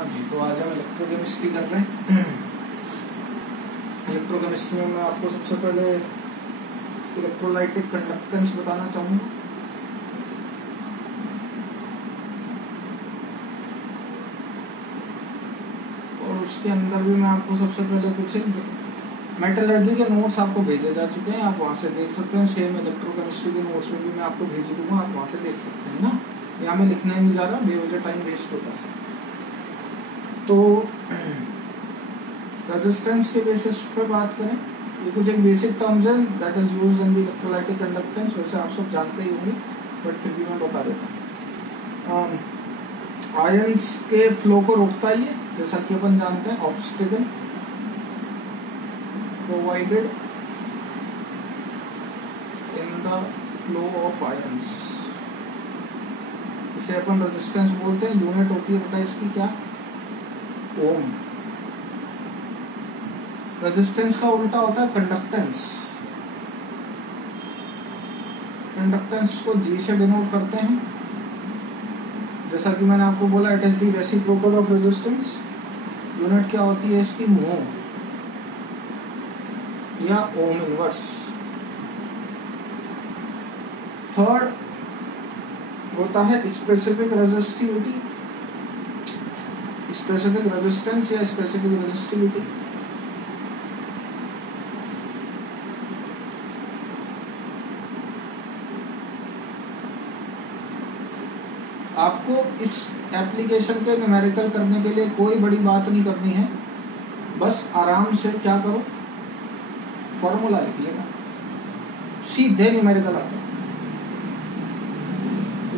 हाँ जी, तो आज हम इलेक्ट्रोकेमिस्ट्री कर रहे हैं। इलेक्ट्रोकेमिस्ट्री में मैं आपको सबसे पहले इलेक्ट्रोलाइटिक कंडक्टेंस बताना चाहूँगा। और उसके अंदर भी मैं आपको सबसे पहले कुछ मेटलर्जी के नोट्स आपको भेजे जा चुके हैं, आप वहाँ से देख सकते हैं। सेम इलेक्ट्रोकेमिस्ट्री के नोट्स में भी मैं आपको भेज दूँगा, आप वहाँ से देख सकते हैं ना। यहाँ मैं लिखना ही नहीं जा रहा, बेवजह टाइम वेस्ट होता है। तो रेजिस्टेंस के बेसिस पे बात करें, ये कुछ एक बेसिक टर्म्स है that is used in the electrolytic conductance. वैसे आप सब जानते ही होंगे, बट फिर भी मैं बता देता हूँ। आयंस के फ्लो को रोकता ही है, जैसा कि अपन जानते हैं। Obstacle provided in the flow of ions, इसे अपन रेजिस्टेंस बोलते हैं। यूनिट होती है बेटा इसकी क्या, ओम। रेजिस्टेंस का उल्टा होता है कंडक्टेंस। कंडक्टेंस को जी से डिनोट करते हैं, जैसा कि मैंने आपको बोला, it is the reciprocal of resistance. Unit क्या होती है इसकी, मोह या ओम इनवर्स। थर्ड होता है स्पेसिफिक रेजिस्टिविटी, स्पेसिफिक रेजिस्टेंस या स्पेसिफिक रेजिस्टिविटी। आपको इस एप्लीकेशन के न्यूमेरिकल करने के लिए कोई बड़ी बात नहीं करनी है, बस आराम से क्या करो, फॉर्मूला लिख लेना, सीधे न्यूमेरिकल आता है।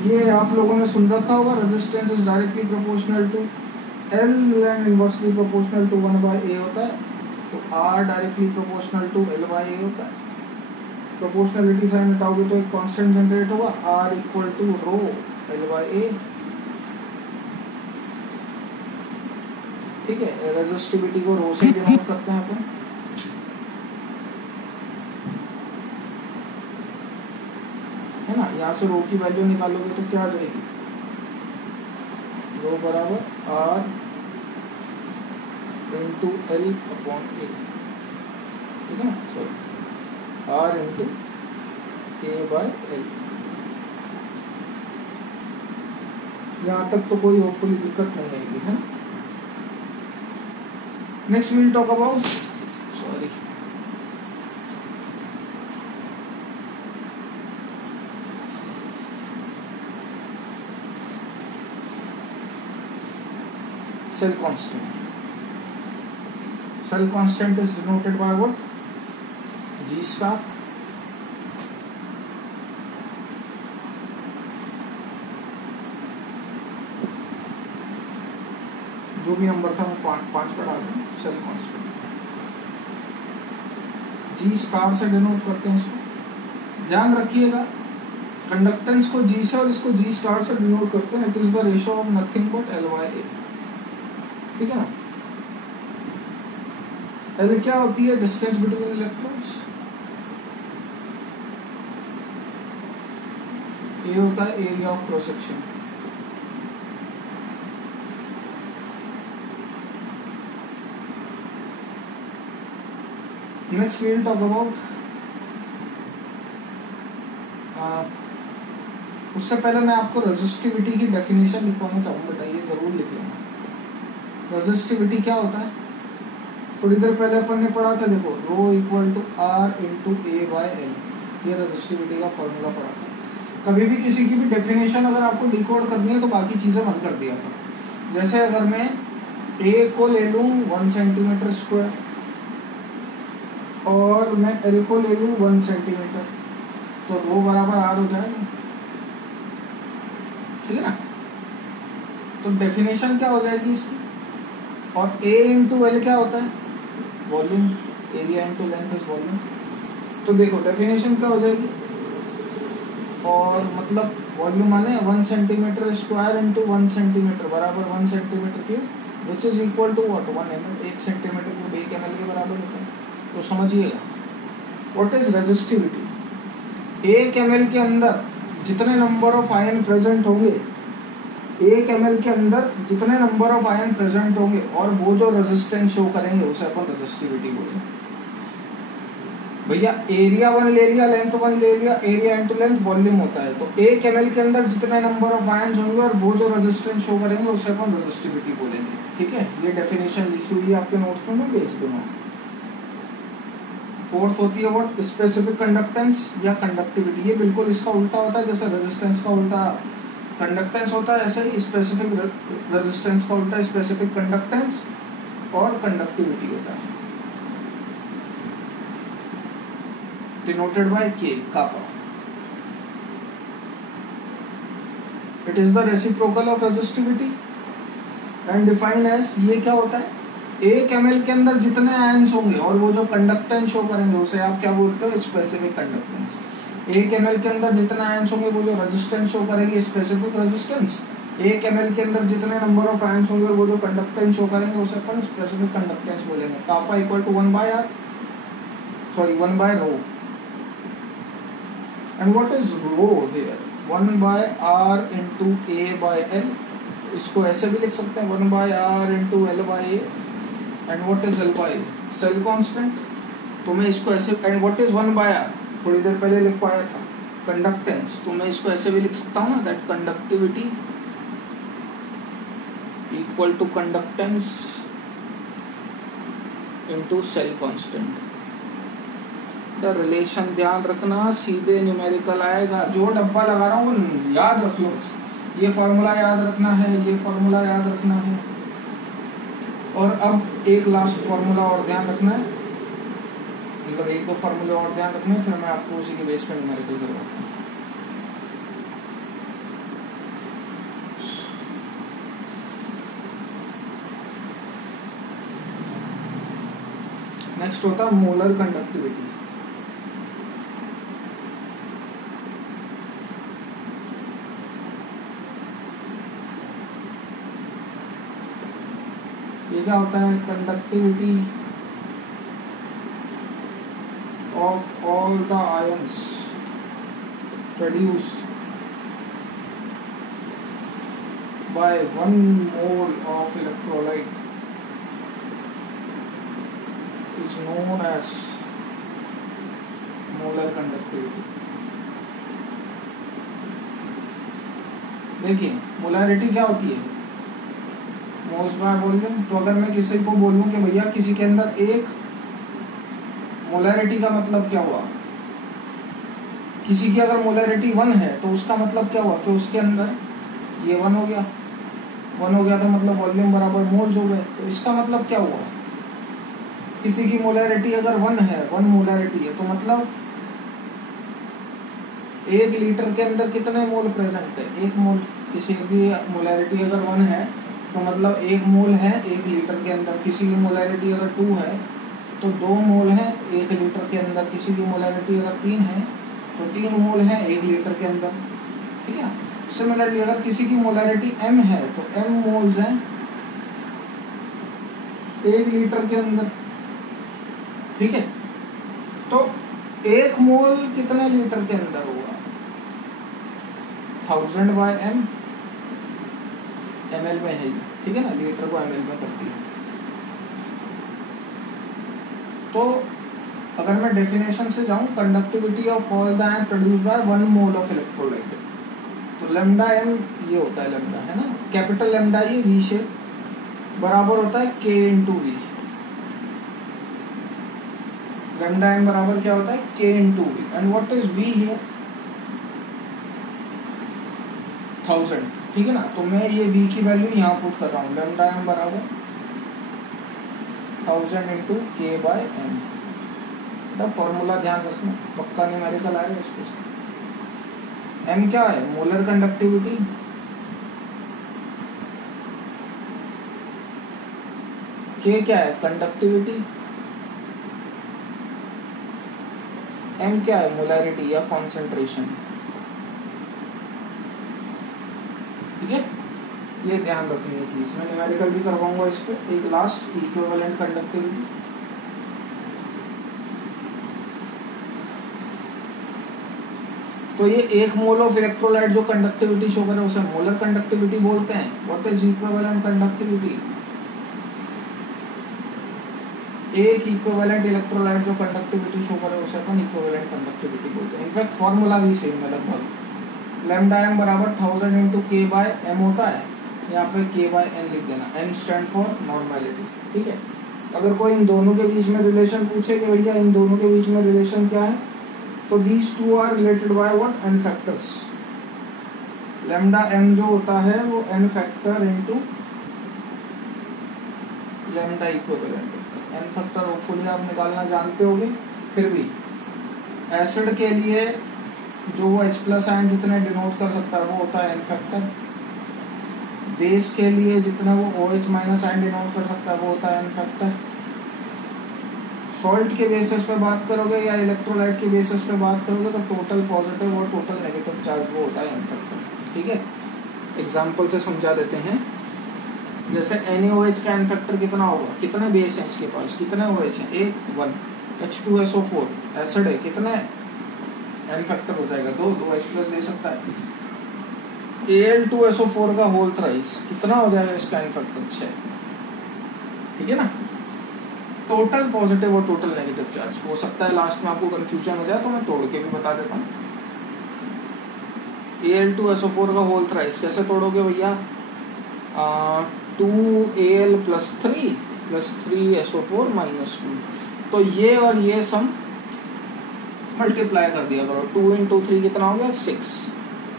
ये आप लोगों ने सुन रखा होगा, resistance is directly proportional to L and inversely proportional to 1/A होता है। तो R directly proportional to L/A होता है। प्रोपोर्शनलिटी साइन हटाओगे तो एक कांस्टेंट जनरेट होगा, R equal to rho L/A। ठीक है, रेजिस्टिविटी को रो से डिनोट करते हैं अपन। है ना, यहाँ से रो की वैल्यू निकालोगे तो क्या आ जाएगी, रो बराबर R इंटू L/A। ठीक है ना, सॉरी, R इंटू A/L। यहाँ तक तो कोई होपफुली दिक्कत नहीं आएगी, है। Next will talk about, sorry, cell constant. Cell constant is denoted by what, G star। जो भी नंबर था वो 5 पर डाल दूँ। सेल कांस्टेंट G स्टार से डिनोट करते हैं इसको। ध्यान रखिएगा, कंडक्टेंस को G से और इसको G स्टार से डिनोट करते हैं। It is the ratio of nothing but L/A। ठीक है ना। L क्या होती है, डिस्टेंस बिटवीन इलेक्ट्रॉन्स। A होता है area of cross section. Next we will talk about, उससे पहले मैं आपको रेजिस्टिविटी की डेफिनेशन लिखवाना चाहूँगा बेटा, ये जरूर लिख लेना। रेजिस्टिविटी क्या होता है, थोड़ी देर पहले अपन ने पढ़ा था, देखो, rho equal to R into A/L। ये रेजिस्टिविटी का फॉर्मूला पढ़ा था। कभी भी किसी की भी डेफिनेशन अगर आपको डिकोड करनी है तो बाकी चीज़ें बंद कर दिया था। जैसे अगर मैं A को ले लूँ 1 सेंटीमीटर स्क्वायर और मैं L को ले लूँ 1 सेंटीमीटर, तो रो बराबर R हो जाएगा। ठीक है ना। तो डेफिनेशन क्या हो जाएगी इसकी, और A इंटू L क्या होता है, volume, area into length is volume. तो देखो डेफिनेशन क्या हो जाएगी, और मतलब वॉल्यूम माने 1 सेंटीमीटर स्क्वायर इंटू 1 सेंटीमीटर बराबर 1 centimetre cube, which is equal to what, 1 ml। 1 centimetre cube 1 ml के बराबर होता है। तो समझिएगा व्हाट इज रेजिस्टिविटी। 1 ml के अंदर जितने नंबर ऑफ आयन प्रेजेंट होंगे 1 ml के अंदर जितने नंबर ऑफ आयन प्रेजेंट होंगे और वो जो रेजिस्टेंस शो करेंगे उसे अपन रेजिस्टिविटी बोलेंगे। भैया एरिया 1 ले लिया, लेंथ 1 ले लिया, एरिया इनटू लेंथ वॉल्यूम होता है, तो 1 ml के अंदर जितने नंबर ऑफ आयन्स होंगे और वो जो रेजिस्टेंस शो करेंगे उसे अपन रेजिस्टिविटी बोलेंगे। ठीक है, ये डेफिनेशन लिखी हुई है आपके नोट्स में, मैं भेज दूंगा। फोर्थ होती है व्हाट, स्पेसिफिक कंडक्टेंस या कंडक्टिविटी। ये बिल्कुल इसका उल्टा होता है, जैसे रेजिस्टेंस का उल्टा कंडक्टेंस होता है, ऐसे ही स्पेसिफिक रेजिस्टेंस का उल्टा स्पेसिफिक कंडक्टेंस और कंडक्टिविटी होता है, denoted by K, kappa। It is the reciprocal of resistivity and defined as, ये क्या होता है, 1 ml के अंदर जितने आयन्स होंगे और वो जो कंडक्टेंस शो करेंगे उसे आप क्या बोलते हो, स्पेसिफिक कंडक्टेंस। 1 ml के अंदर जितने आयन्स होंगे वो जो रेजिस्टेंस शो करेंगे स्पेसिफिक रेजिस्टेंस। 1 ml के अंदर जितने नंबर ऑफ आयन्स होंगे और वो जो कंडक्टेंस शो करेंगे उसे अपन स्पेसिफिक कंडक्टेंस बोलेंगे। Kappa equal to 1/r, sorry 1/ρ। And what is rho here, 1/r into a/l। इसको ऐसे भी लिख सकते हैं 1/r into l/a। And what is l/a, cell constant. तो मैं इसको ऐसे, एंड व्हाट इज 1/r, थोड़ी देर पहले लिख पाया था, कंडक्टेंस। तो मैं इसको ऐसे भी लिख सकता हूँ ना, that conductivity equal to conductance into cell constant. The relation ध्यान रखना, सीधे न्यूमेरिकल आएगा। जो डब्बा लगा रहा हूँ वो याद रख लो बस, ये फॉर्मूला याद रखना है, ये फॉर्मूला याद रखना है। और अब एक लास्ट फॉर्मूला और ध्यान रखना है, मतलब 1-2 फॉर्मूले और ध्यान रखने, फिर मैं आपको उसी के बेस पे न्यूमेरिकल करवाता हूँ। नेक्स्ट होता है मोलर कंडक्टिविटी। ये क्या होता है, conductivity of all the ions produced by 1 mole of electrolyte is known as molar conductivity। देखिए मोलारिटी क्या होती है, मोल्स बाय वॉल्यूम। तो अगर मैं किसी को बोलूं कि भैया किसी के अंदर एक मोलैरिटी का मतलब क्या हुआ, किसी की अगर मोलैरिटी 1 है तो उसका मतलब क्या हुआ कि उसके अंदर ये 1 हो गया, 1 हो गया तो मतलब वॉल्यूम बराबर मोल्स हो गए। तो इसका मतलब क्या हुआ, किसी की मोलैरिटी अगर 1 है, 1 मोलैरिटी है, तो मतलब 1 लीटर के अंदर कितने मोल प्रेजेंट है, 1 मोल। किसी की मोलैरिटी अगर 1 है तो मतलब 1 मोल है 1 लीटर के अंदर। किसी की मोलैरिटी अगर 2 है तो 2 मोल है 1 लीटर के अंदर। किसी की मोलैरिटी अगर 3 है तो 3 मोल है 1 लीटर के अंदर। ठीक है, सिमिलरली अगर किसी की मोलैरिटी m है तो m मोल्स हैं 1 लीटर के अंदर। ठीक है, तो 1 मोल कितने लीटर के अंदर होगा, 1000/m, ml में है। ठीक है ना, लीटर को ml में करती है। तो अगर मैं डेफिनेशन से जाऊं, conductivity of all the ion produced by 1 mole of electrolyte, तो लैम्डा m ये होता है, लैम्डा है ना, कैपिटल लैम्डा, ये वी शेप बराबर होता है k into V. Lambda m बराबर क्या होता है, k into V. And what is v here, 1000। ठीक है ना, तो मैं ये v की वैल्यू यहाँ पुट कर रहा हूँ, लैम्डा m बराबर 1000 इंटू k/m। फॉर्मूला ध्यान रखना, पक्का न्यूमेरिकल आएगा इसके साथ। m क्या है, मोलर कंडक्टिविटी, k क्या है, कंडक्टिविटी, m क्या है, मोलैरिटी या कॉन्सेंट्रेशन। ठीक है, ये ध्यान रखनी है चीज। मैं न्यूमेरिकल भी करवाऊंगा इस पे, एक लास्ट इक्विवेलेंट कंडक्टिविटी। तो ये 1 मोल ऑफ इलेक्ट्रोलाइट जो कंडक्टिविटी शो करे उसे मोलर कंडक्टिविटी बोलते हैं। What is equivalent conductivity? एक इक्विवेलेंट इलेक्ट्रोलाइट जो कंडक्टिविटी शो करे उसे अपन इक्विवेलेंट कंडक्टिविटी बोलते हैं। इनफैक्ट फॉर्मूला भी सेम है लगभग। लैम्डा एम बराबर 1000 इंटू के बाय एम होता है, यहाँ पे के बाय एन लिख देना, एन स्टैंड फॉर नॉर्मैलिटी। ठीक है, अगर कोई इन दोनों के बीच में रिलेशन पूछे कि भैया इन दोनों के बीच में रिलेशन क्या है, तो these two are related by what? N factors. Lambda M जो होता है वो N factor into lambda equivalent. N factor hopefully आप निकालना जानते होगे। फिर भी एसिड के लिए जो वो H प्लस आयन जितने डिनोट कर सकता है वो होता है एन फैक्टर। बेस के लिए जितना वो OH माइनस आयन डिनोट कर सकता है वो होता है एन फैक्टर। सॉल्ट के बेसिस पे बात करोगे या इलेक्ट्रोलाइट के बेसिस पे बात करोगे तो टोटल पॉजिटिव और टोटल नेगेटिव चार्ज वो होता है एन फैक्टर। ठीक है, एग्जाम्पल से समझा देते हैं। जैसे NaOH का एन फैक्टर कितना होगा? कितने बेस हैं इसके पास, कितने OH हैं? 1 1। H2SO4 एसिड है, कितने एन फैक्टर हो जाएगा? 2 H प्लस दे सकता है। Al2SO4 का होल थ्राइस कितना हो जाएगा इसका एन फैक्टर? 6। ठीक है ना। टोटल पॉजिटिव और टोटल नेगेटिव चार्ज हो सकता है लास्ट में आपको कंफ्यूजन हो जाए तो मैं तोड़ के भी बता देता हूँ। Al2SO4 का होल थ्राइस कैसे तोड़ोगे भैया? 2Al plus 3 plus 3SO4 minus 2। तो ये और ये सम मल्टीप्लाई कर दिया करो। 2 इंटू 3 कितना हो गया? 6।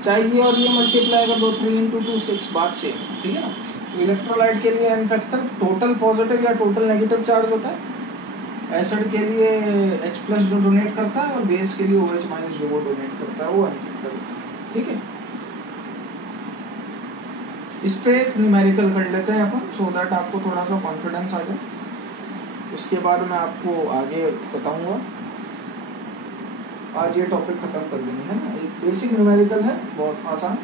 चाहे ये और ये मल्टीप्लाई कर दो, 3 इंटू 2 6, बात सेम। ठीक है ना। इलेक्ट्रोलाइट के लिए एन फैक्टर टोटल पॉजिटिव या टोटल नेगेटिव चार्ज होता है। एसिड के लिए H प्लस जो डोनेट करता है और बेस के लिए OH माइनस जो वो डोनेट करता है वो एन फैक्टर होता है। ठीक है, इस पे एक न्यूमेरिकल कर लेते हैं अपन सो दैट आपको थोड़ा सा कॉन्फिडेंस आ जाए। उसके बाद मैं आपको आगे बताऊंगा। आज ये टॉपिक खत्म कर देंगे, है ना। एक बेसिक न्यूमेरिकल है, बहुत आसान,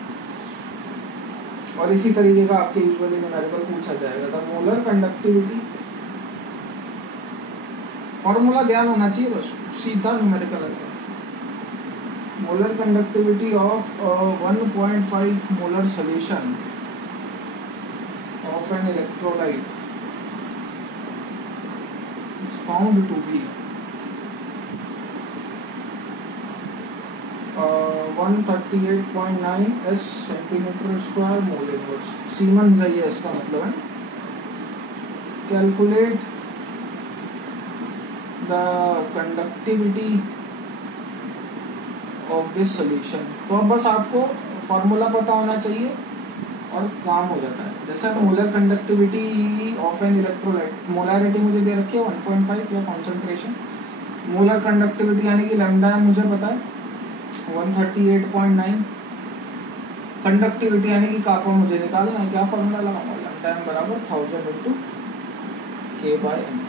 और इसी तरीके का आपके यूजुअली न्यूमेरिकल पूछा जाएगा। द मोलर कंडक्टिविटी, फॉर्मूला ध्यान होना चाहिए, बस सीधा न्यूमेरिकल है। Molar conductivity of 1.5 molar solution of an electrolyte is found to be 138.9 s centimeter square mole inverse। Siemens है ये, इसका मतलब है। Calculate the conductivity of this solution. तो अब बस आपको फॉर्मूला पता होना चाहिए और काम हो जाता है। जैसे molar conductivity of an electrolyte, molarity मुझे दे रखी है 1.5 या कॉन्सेंट्रेशन। मोलर कंडक्टिविटी यानी कि लैम्डा मुझे पता है 138.9। कंडक्टिविटी यानी कि कापा मुझे निकालना है। क्या फॉर्मूला लगाऊंगा? लैम्डा एम बराबर 1000 इंटू के बाय एम।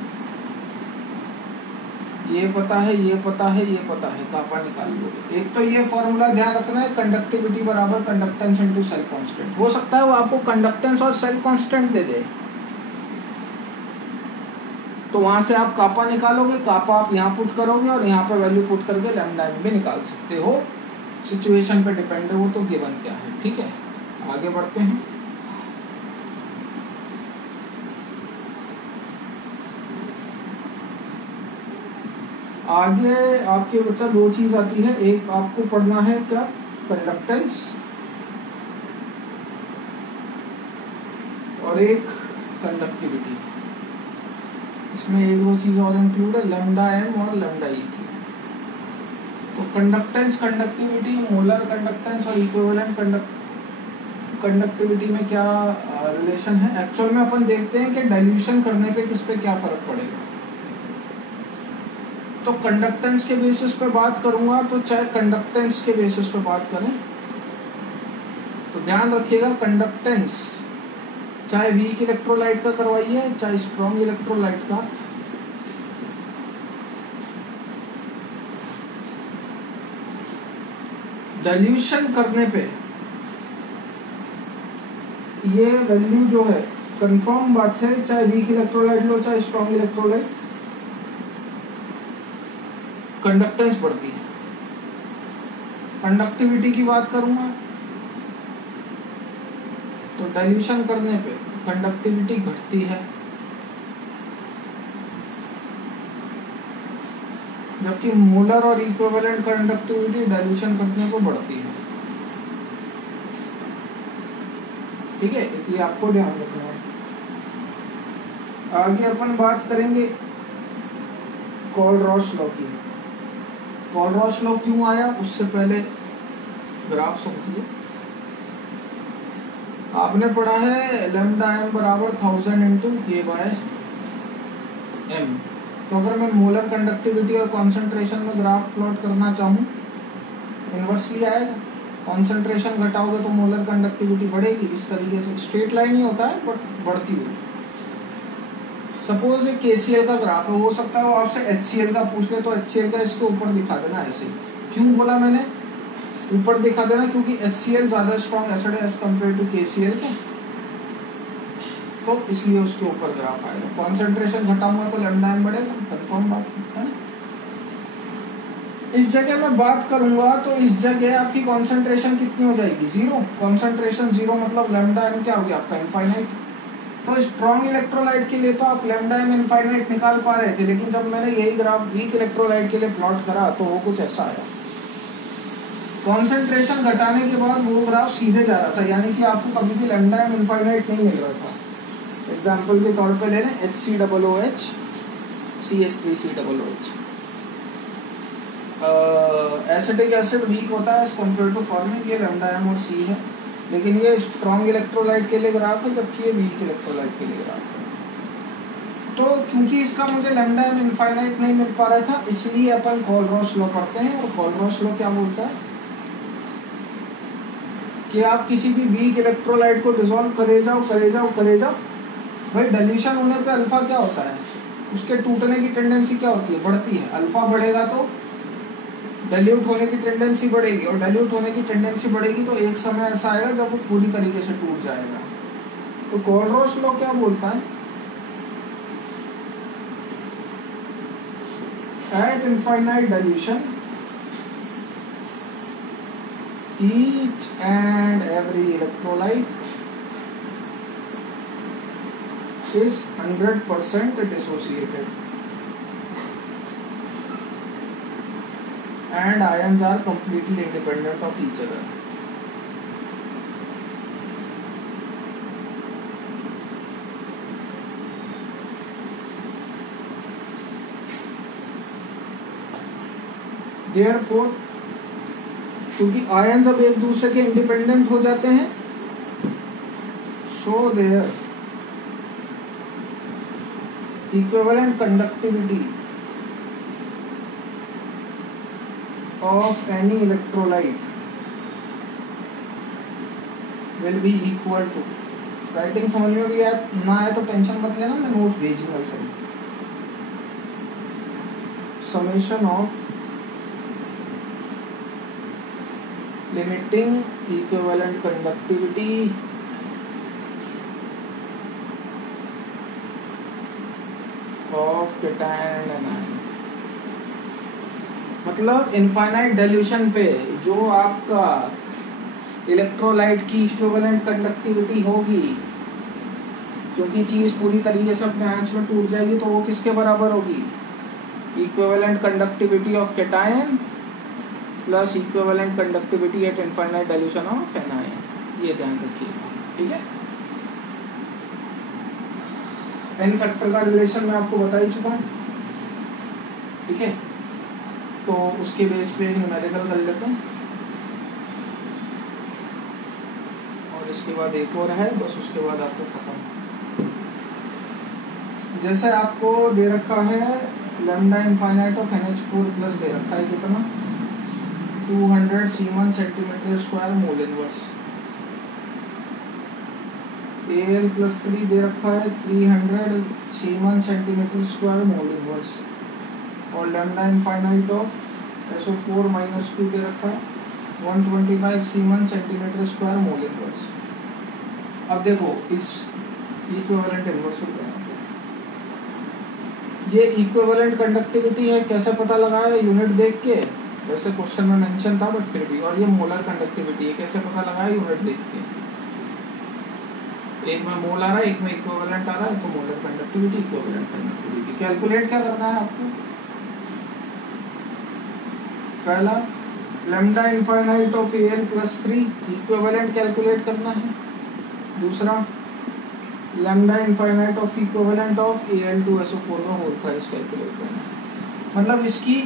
ये पता है, ये पता है, ये पता है, कापा निकाल लो। एक तो ये फॉर्मूला ध्यान रखना है, कंडक्टिविटी बराबर कंडक्टेंस इनटू सेल कांस्टेंट। हो सकता है वो आपको कंडक्टेंस और सेल कांस्टेंट दे दे, तो वहां से आप कापा निकालोगे, कापा आप यहाँ पुट करोगे और यहाँ पर वैल्यू पुट करके लैम्डा एम भी निकाल सकते हो। सिचुएशन पे डिपेंड है वो, तो गिवन क्या है। ठीक है, आगे बढ़ते हैं। आगे आपके बच्चा 2 चीज आती है। एक आपको पढ़ना है क्या? कंडक्टेंस, और एक कंडक्टिविटी। इसमें 1-2 चीज और इंक्लूड है, लैम्डा एम और लैम्डा ई की। तो कंडक्टेंस, कंडक्टिविटी, मोलर कंडक्टेंस और इक्विवेलेंट कंडक्टिविटी में क्या रिलेशन है? एक्चुअल में अपन देखते हैं कि डाइल्यूशन करने पे किस पे क्या फर्क पड़ेगा। तो कंडक्टेंस के बेसिस पे बात करूंगा, तो चाहे कंडक्टेंस के बेसिस पे बात करें तो ध्यान रखिएगा, कंडक्टेंस चाहे वीक इलेक्ट्रोलाइट का करवाइए चाहे स्ट्रॉन्ग इलेक्ट्रोलाइट का, डाइल्यूशन करने पे ये वैल्यू जो है, कंफर्म बात है, चाहे वीक इलेक्ट्रोलाइट लो चाहे स्ट्रॉन्ग इलेक्ट्रोलाइट, कंडक्टेंस बढ़ती है। कंडक्टिविटी की बात करूंगा तो डाइल्यूशन करने पे कंडक्टिविटी घटती है, जबकि मोलर और इक्विवेलेंट कंडक्टिविटी डाइल्यूशन करने को बढ़ती है। ठीक है, ये आपको ध्यान रखना है। आगे अपन बात करेंगे कोलरॉस लॉ की। कोलरॉस लॉ क्यों आया उससे पहले ग्राफ समझिए। आपने पढ़ा है लैम्डा एम बराबर 1000 इंटू के बाय एम। तो अगर मैं मोलर कंडक्टिविटी और कॉन्सेंट्रेशन में ग्राफ प्लॉट करना चाहूँ, इन्वर्सली आएगा। कॉन्सेंट्रेशन घटाओगे तो मोलर कंडक्टिविटी बढ़ेगी। इस तरीके से स्ट्रेट लाइन ही होता है बट बढ़ती हुई। सपोज एक KCl का ग्राफ है, हो सकता है वो आपसे HCl का पूछ ले, तो HCl का इसके ऊपर दिखा देना ऐसे। क्यों बोला मैंने ऊपर दिखा देना? क्योंकि HCl ज़्यादा स्ट्रॉन्ग एसिड है एज कम्पेयर टू KCl के, तो इसलिए उसके ऊपर ग्राफ आएगा। कॉन्सेंट्रेशन घटाऊंगा तो लैम्डा एम बढ़ेगा, कंफर्म बात है ना। इस जगह मैं बात करूंगा तो इस जगह आपकी कॉन्सेंट्रेशन कितनी हो जाएगी? 0। कॉन्सेंट्रेशन 0 मतलब लैम्डा एम क्या हो गया आपका? इनफाइनाइट। तो स्ट्रॉन्ग इलेक्ट्रोलाइट के लिए तो आप लैम्डा एम इनफाइनाइट निकाल पा रहे थे, लेकिन जब मैंने यही ग्राफ वीक इलेक्ट्रोलाइट के लिए प्लॉट करा तो वो कुछ ऐसा आया। कॉन्सेंट्रेशन घटाने के बाद वो ग्राफ सीधे जा रहा था, यानी कि आपको कभी भी लैम्डा एम इनफाइनाइट नहीं मिल रहा था। एग्जाम्पल के तौर पे ले लें HCOOH CH3COOH। Acetic acid weak होता है एज कम्पेयर टू फॉर्मिंग, ये लैम्डा एम और C है। लेकिन ये स्ट्रॉन्ग इलेक्ट्रोलाइट के लिए ग्राफ है, जबकि ये वीक इलेक्ट्रोलाइट के लिए ग्राफ है। तो क्योंकि इसका मुझे लैम्डा एम इनफाइनाइट नहीं मिल पा रहा था, इसलिए अपन कोलरॉस लॉ पढ़ते हैं। और कोलरॉस लॉ क्या बोलता है कि आप किसी भी वीक इलेक्ट्रोलाइट को डिसॉल्व करे जाओ। भाई डाइल्यूशन होने पे अल्फा क्या होता है? उसके टूटने की टेंडेंसी क्या होती है? बढ़ती है। अल्फा बढ़ेगा तो डाइल्यूट होने की टेंडेंसी बढ़ेगी, और डाइल्यूट होने की टेंडेंसी बढ़ेगी तो एक समय ऐसा आएगा जब वो पूरी तरीके से टूट जाएगा। तो कोलरॉस लॉ क्या बोलता है? Eight infinite dilution each and every electrolyte is 100% dissociated and ions are completely independent of each other. Therefore, क्योंकि आयन्स अब एक दूसरे के इंडिपेंडेंट हो जाते हैं, so their equivalent conductivity of any electrolyte will be equal to, writing समझ में भी ना आए तो टेंशन मत लेना, मैं नोट्स भेजूंगा इसे। Summation of limiting equivalent conductivity of cation and anion। मतलब इनफाइनाइट डाइल्यूशन पे जो आपका इलेक्ट्रोलाइट की इक्विवेलेंट कंडक्टिविटी होगी, क्योंकि चीज पूरी तरीके से अपने आयंस में टूट जाएगी, तो वो किसके बराबर होगी? Equivalent conductivity of cation plus equivalent conductivity eight infinite dilution of anion. ये ध्यान रखिएगा, ठीक है। एन फैक्टर का रिलेशन मैं आपको बता ही चुका हूँ, ठीक है। तो उसके बेस पे न्यूमेरिकल कर लेते हैं, और इसके बाद एक और है, बस उसके बाद आपको खत्म। जैसे आपको दे रखा है lambda infinite of NH4 plus दे रखा है कितना? 200 siemens centimetre square mole inverse. Al+3 दे रखा है 300 siemens centimetre square mole inverse, और लैम्डा इनफाइनाइट ऑफ SO4-2 दे रखा है 125 siemens centimetre square mole inverse. अब देखो इस इक्विवेलेंट इनवर्स हो गया, ये इक्विवेलेंट कंडक्टिविटी है। कैसे पता लगाया? यूनिट देख के वैसे क्वेश्चन में मेंशन था बट फिर भी। और ये मोलर कंडक्टिविटी है, कैसे पता लगा यूनिट देख के, एक में मोल आ रहा है एक में इक्विवेलेंट आ रहा है, तो molar conductivity equivalent conductivity. Calculate क्या करना है आपको, पहला lambda infinite of Al plus 3 equivalent calculate करना है। दूसरा lambda infinite of equivalent of Al2SO4 का होल प्राइस कैलकुलेट करना है। मतलब इसकी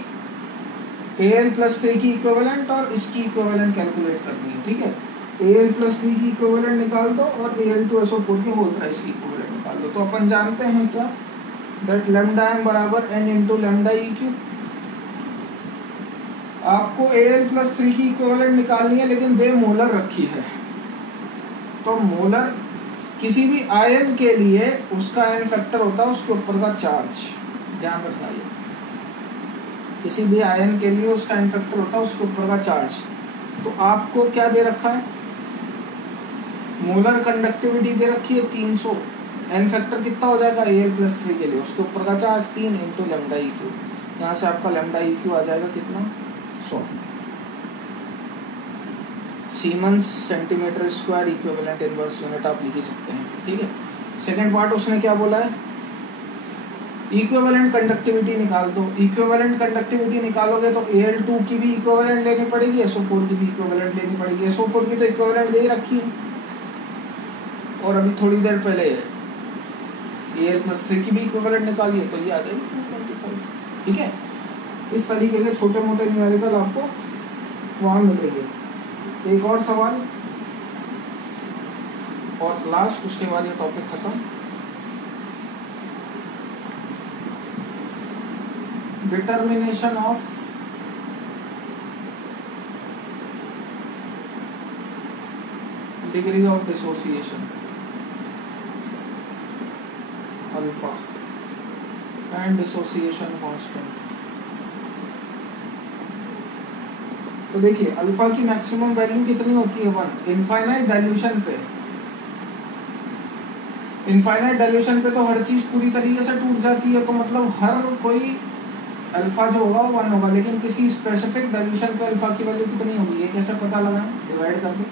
Al प्लस 3 की इक्विवेलेंट और इसकी इक्विवेलेंट कैलकुलेट करनी है, ठीक है। Al प्लस 3 की इक्विवेलेंट निकाल दो और Al2SO4 के होल प्राइस की इक्विवेलेंट निकाल दो। तो अपन जानते हैं क्या, दैट लैम्डा m बराबर n इंटू लैम्डा EQ। आपको Al प्लस 3 की इक्विवेलेंट निकालनी है लेकिन दे मोलर रखी है, तो मोलर किसी भी आयन के लिए उसका n फैक्टर होता है उसके ऊपर का चार्ज, ध्यान रखना ये। किसी भी आयन के लिए उसका n फैक्टर होता है उसके ऊपर का चार्ज। तो आपको क्या दे रखा है, मोलर कंडक्टिविटी दे रखी है 300, n फैक्टर कितना हो जाएगा Al प्लस 3 के लिए, उसके ऊपर का चार्ज 3 इंटू लैम्डा EQ। यहाँ से आपका लैम्डा EQ आ जाएगा कितना, 100 siemens centimetre square equivalent inverse unit आप लिख ही सकते हैं, ठीक है। सेकंड पार्ट उसने क्या बोला है, इक्विवेलेंट कंडक्टिविटी निकाल दो। इक्विवेलेंट कंडक्टिविटी निकालोगे तो Al2 की भी इक्विवेलेंट लेनी पड़ेगी, SO4 की भी इक्विवेलेंट लेनी पड़ेगी। SO4 की तो इक्विवेलेंट दे रखी है, और अभी थोड़ी देर पहले Al प्लस 3 की भी इक्विवेलेंट निकाली है, तो ये आ जाएगी 225, ठीक है। इस तरीके के छोटे मोटे न्यूमेरिकल आपको वहाँ मिलेंगे। एक और सवाल और लास्ट, उसके बाद ये टॉपिक खत्म। Determination of degree of dissociation alpha and dissociation constant. तो देखिए अल्फा की मैक्सिमम वैल्यू कितनी होती है, 1। इनफाइनाइट डाइल्यूशन पे, इनफाइनाइट डाइल्यूशन पे तो हर चीज पूरी तरीके से टूट जाती है, तो मतलब हर कोई अल्फा जो होगा वो 1 होगा। लेकिन किसी स्पेसिफिक डाइल्यूशन पे अल्फा की वैल्यू कितनी होगी, ये कैसे पता लगाएं, डिवाइड करके।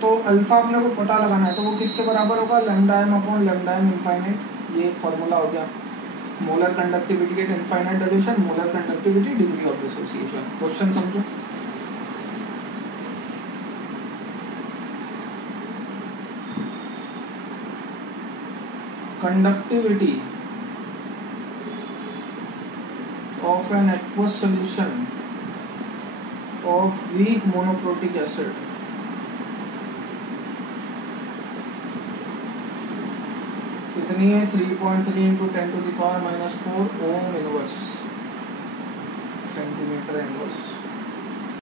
तो अल्फा अपने को पता लगाना है, तो वो किसके बराबर होगा, lambda m upon lambda m infinite. ये फॉर्मूला हो गया molar conductivity eight infinite dilution, molar conductivity degree of dissociation. Question समझो, conductivity of an aqueous solution of weak monoprotic acid कितनी है, 3.3 into 10⁻⁻⁴ ohm inverse centimetre inverse.